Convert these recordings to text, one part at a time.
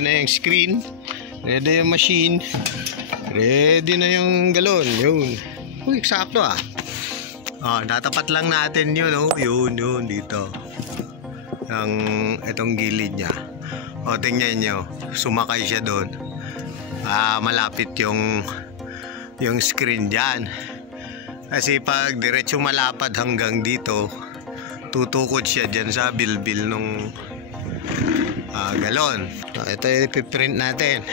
ready na yung screen, ready yung machine, ready na yung galon. Yun. Uy, eksakto ah. Natapat lang natin yun, oh. Yun, dito. Itong gilid niya. Tingnan nyo, sumakay siya doon. Malapit yung screen dyan. Kasi pag diretso malapad hanggang dito, tutukod siya dyan sa bilbil nung galon. Ito yung ipiprint natin.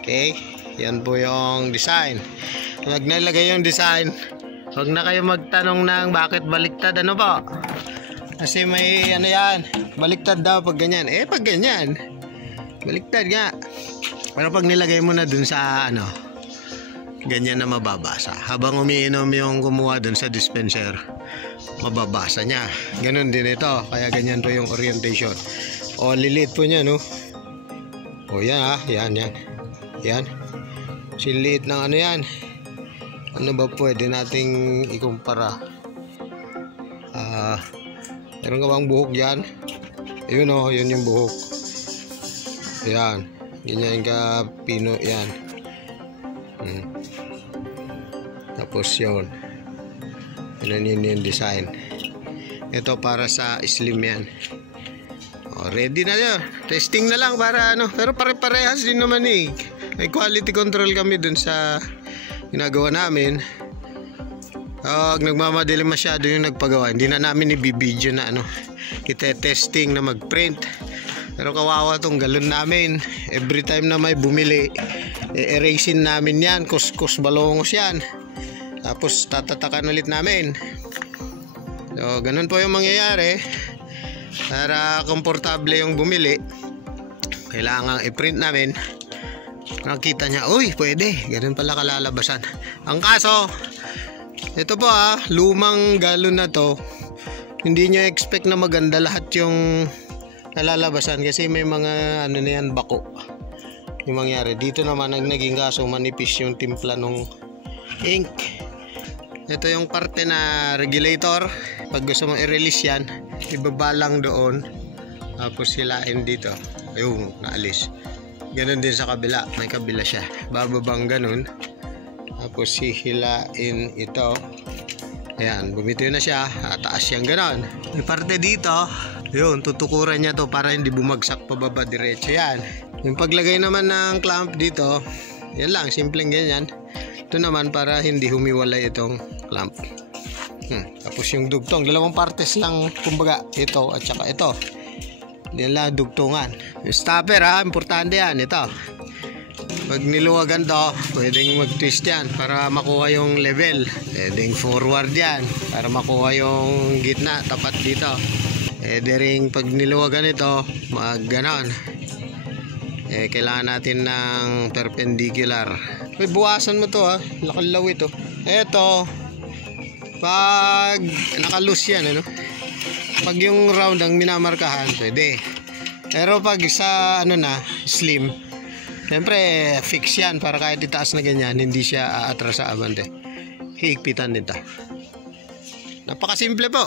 Okay, yan po yung design. Pag nalagay yung design, huwag na kayo magtanong ng bakit baliktad. Ano ba? Kasi may ano yan, baliktad daw pag ganyan. Pag ganyan, baliktad nga. Pero pag nilagay mo na dun sa ganyan na mababasa. Habang umiinom yung kumuha dun sa dispenser, mababasa niya. Ganun din ito. Kaya ganyan po yung orientation. Lilit po niya, no? Yan Yan. Siliit ng yan. Ano ba pwede nating ikumpara? Meron ka bang buhok yan? Yun yun yung buhok. Yan. Ganyan ka pino yan. Tapos yun. Yun yung design. Ito para sa slim yan. Ready na yun. Testing na lang para pero pare-parehas din naman eh. May quality control kami dun sa ginagawa namin. Pag nagmamadali masyado yung nagpagawa, hindi na namin ibibideo na kita testing na mag-print. Pero kawawa tong galon namin. Every time na may bumili, erasin namin yan. Kuskus balongos yan. Tapos tatatakan ulit namin. So ganun po yung mangyayari. Para komportable yung bumili, kailangan i-print namin. Nakita niya, uy, pwede. Ganun pala kalalabasan. Ang kaso, ito po lumang galon na to. Hindi nyo expect na maganda lahat yung kalalabasan kasi may mga na yan, bako. Yung mangyari dito naman ang naging kaso, manipis yung timpla ng ink. Ito yung parte na regulator. Pag gusto mong i-release yan, ibaba lang doon. Tapos hilain dito. Ayun, naalis. Ganon din sa kabila. May kabila siya. Bababang ganon. Tapos hihilain ito. Ayan, bumitiw na siya. Taas siyang ganon. May parte dito. Yun, tutukuran niya to para hindi bumagsak pababa diretso yan. Yung paglagay naman ng clamp dito, yan lang, simpleng ganyan. Ito naman para hindi humiwalay itong clamp. Tapos yung dugtong, dalawang partes lang kumbaga, ito at saka ito. Yan lang dugtungan. Yung stopper importante yan, ito. Pag niluwagan to, pwedeng mag-twist yan para makuha yung level. Pwedeng forward yan para makuha yung gitna, tapat dito. Pwede rin pag niluwagan ito, mag-ganon. Kailangan natin ng perpendicular. Buwasan mo to lakalaw ito. Ito, pag nakalus yan, pag yung round ang minamarkahan, pwede. Pero pag sa slim, siyempre fix yan para kahit itaas na ganyan, hindi siya aatras sa abante. Higpitan nito. Napakasimple po.